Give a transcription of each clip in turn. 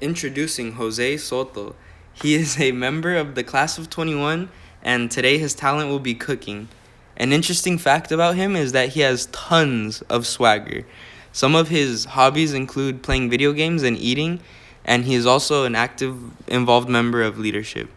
Introducing Jose Soto. He is a member of the class of 21, and today his talent will be cooking. An interesting fact about him is that he has tons of swagger. Some of his hobbies include playing video games and eating, and he is also an active, involved member of leadership.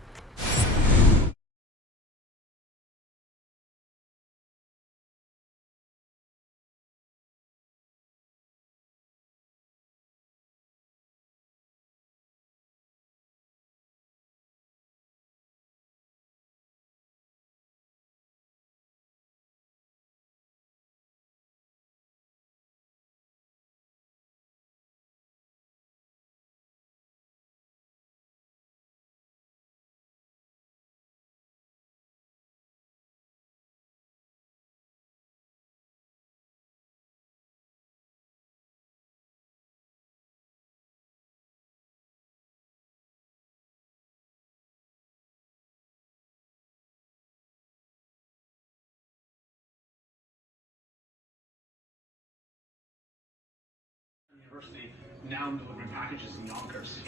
University, now I'm delivering packages in Yonkers.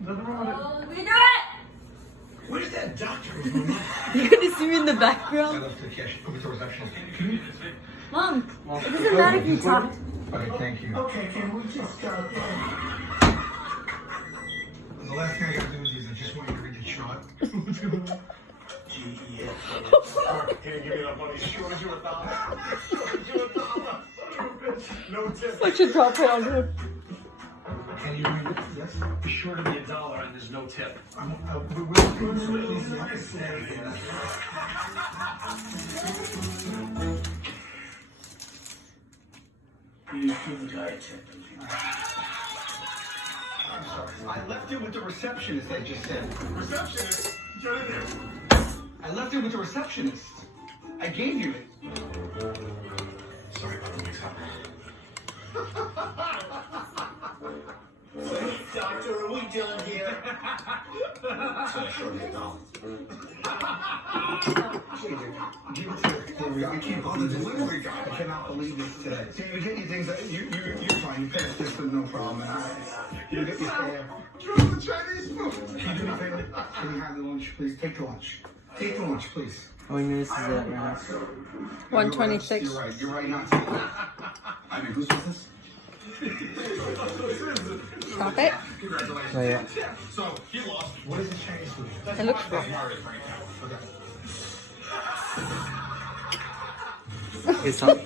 Nothing wrong with it. We do it! Where's that doctor? You're gonna see me in the background. Mom, it doesn't matter if you talk. Okay, thank you. Okay, can we just The last thing I gotta do is I just want you to read the chart. What's going on? Can you give me that money? Short you $1. Short you $1. No tip. Such a drop it on him. Can you read it? Yes. Be sure to be $1 and there's no tip. I'm sorry. I left it with the receptionist, I just said. Receptionist? Get in there. I left it with the receptionist. I gave you it. Sorry about the mix-up. Doctor, are we done here? So sure you don't. Give it to the delivery. I can't believe the delivery guy. I cannot believe this today. See, you get your things. You're fine. You passed this with no problem. And you get your staff. Give the Chinese food. Can you do me a favor? Can you have the lunch, please? Take the lunch. Take the lunch, please. How many minutes is that right now? 126. You're right. You're right not to. I mean, whose business? Stop it. Congratulations. Oh, yeah. So, he lost. What is the Chinese food? It looks good. It's on.